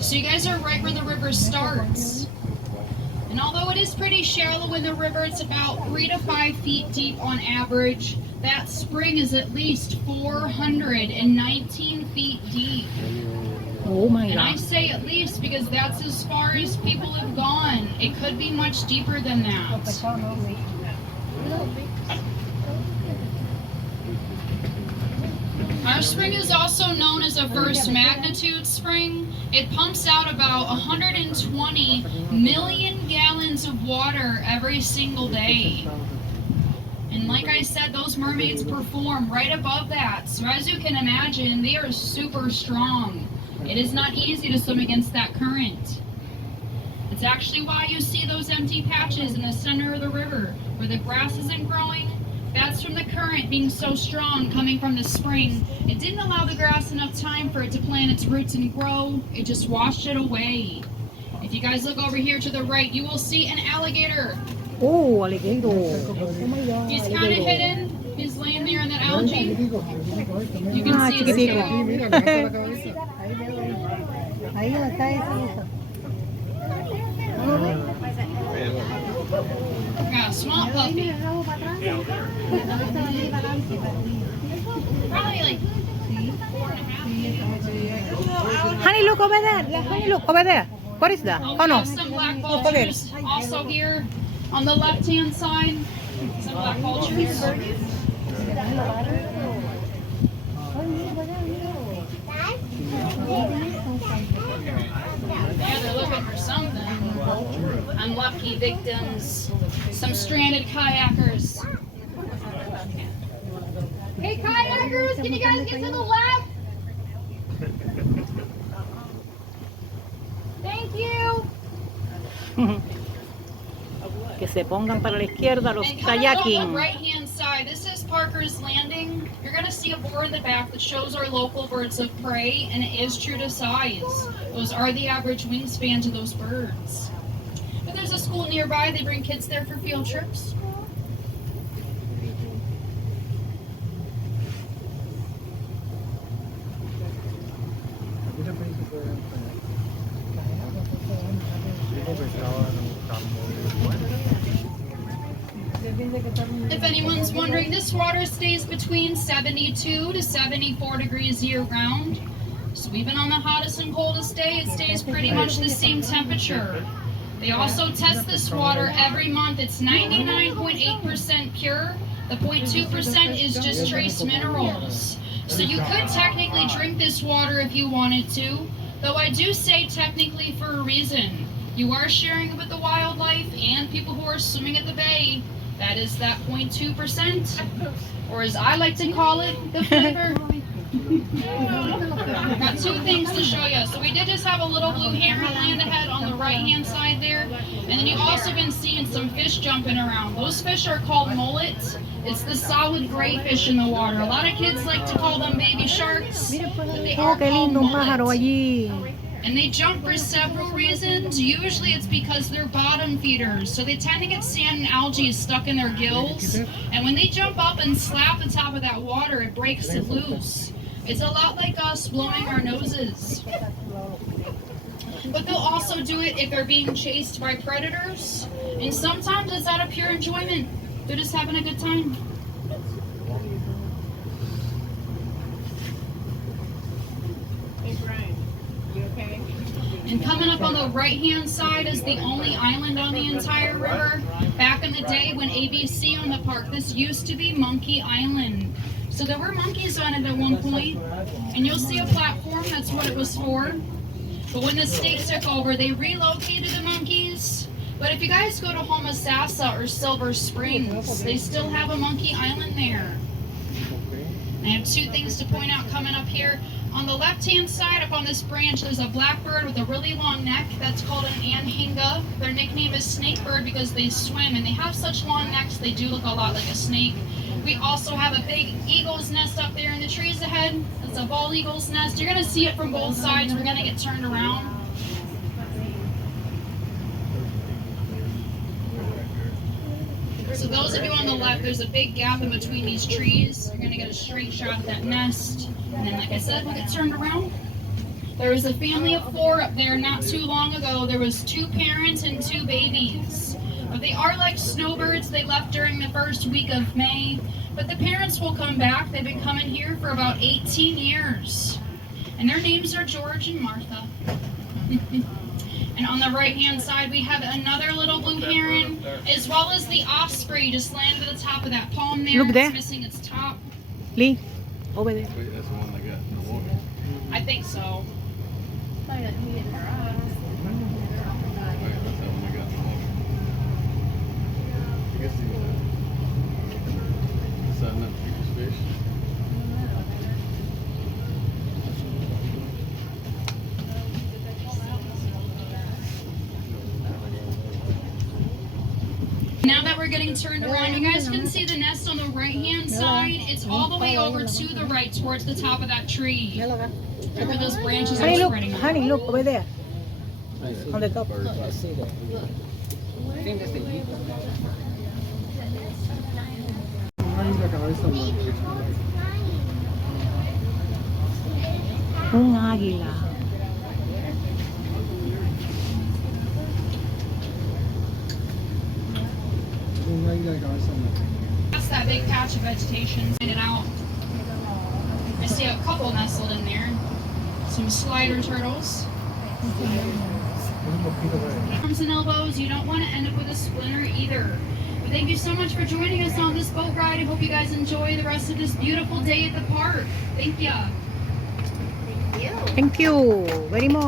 So you guys are right where the river starts. And although it is pretty shallow in the river, it's about 3 to 5 feet deep on average. That spring is at least 419 feet deep. Oh my And I God. say at least because that's as far as people have gone. It could be much deeper than that. Our spring is also known as a first magnitude spring. It pumps out about 120 million gallons of water every single day. And like I said, those mermaids perform right above that. So as you can imagine, they are super strong. It is not easy to swim against that current. It's actually why you see those empty patches in the center of the river where the grass isn't growing. That's from the current being so strong coming from the spring. It didn't allow the grass enough time for it to plant its roots and grow. It just washed it away. If you guys look over here to the right, you will see an alligator. Oh, alligator. Oh my God. He's kind of hidden. He's laying there in the algae. You can see his chiquitico. tail. Yeah, small puppy. Probably like 4.5. Honey, look over there. Honey, look over there. What is that? Oh, Oh we no. have some black vultures also here on the left-hand side. Some black vultures. Yeah, they're looking for something. Unlucky victims. Some stranded kayakers. Hey kayakers, can you guys get to the left? Thank you. Que se pongan para la izquierda los And coming up on the kayaking. right-hand side, this is Parker's Landing. You're going to see a board in the back that shows our local birds of prey, and it is true to size. Those are the average wingspans of those birds. But there's a school nearby. They bring kids there for field trips. If anyone's wondering, this water stays between 72 to 74 degrees year-round. So even on the hottest and coldest day, it stays pretty much the same temperature. They also test this water every month. It's 99.8% pure. The 0.2% is just trace minerals. So you could technically drink this water if you wanted to, though I do say technically for a reason. You are sharing with the wildlife and people who are swimming at the bay. That is that 0.2%, or as I like to call it, the flavor. I've got two things to show you. So we did just have a little blue herring land ahead on the right-hand side there. And then you've also been seeing some fish jumping around. Those fish are called mullets. It's the solid gray fish in the water. A lot of kids like to call them baby sharks, but they Oh, are qué called lindo un pájaro mullets. allí. And they jump for several reasons. Usually it's because they're bottom feeders. So they tend to get sand and algae stuck in their gills. And when they jump up and slap the top of that water, it breaks it loose. It's a lot like us blowing our noses. But they'll also do it if they're being chased by predators. And sometimes it's out of pure enjoyment. They're just having a good time. And coming up on the right-hand side is the only island on the entire river. Back in the day when ABC owned the park, this used to be Monkey Island. So there were monkeys on it at one point, and you'll see a platform, that's what it was for. But when the state took over, they relocated the monkeys. But if you guys go to Homosassa or Silver Springs, they still have a Monkey Island there. I have two things to point out coming up here. On the left-hand side, up on this branch, there's a blackbird with a really long neck. That's called an anhinga. Their nickname is snakebird because they swim, and they have such long necks, they do look a lot like a snake. We also have a big eagle's nest up there in the trees ahead. It's a bald eagle's nest. You're going to see it from both sides. We're going to get turned around. So those of you on the left, there's a big gap in between these trees. You're going to get a straight shot at that nest. And then, like I said, we'll get turned around. There was a family of 4 up there not too long ago. There was 2 parents and 2 babies. But they are like snowbirds. They left during the first week of May. But the parents will come back. They've been coming here for about 18 years. And their names are George and Martha. And on the right-hand side, we have another little blue heron, as well as the osprey just landed at the top of that palm there. Look there. It's missing its top. Lee, over there. Wait, that's the one they got in the water. I think so. Wait, that's the one they got in the water. I guess he was setting up people's fish. Now that we're getting turned around, you guys can see the nest on the right-hand side. It's all the way over to the right towards the top of that tree. Look where those branches are Honey, look, spreading out. honey, look over there. On the top. Un águila. That's that big patch of vegetation. Find it out. I see a couple nestled in there. Some slider turtles. Arms and elbows. You don't want to end up with a splinter either. But thank you so much for joining us on this boat ride. I hope you guys enjoy the rest of this beautiful day at the park. Thank ya. Thank you very much.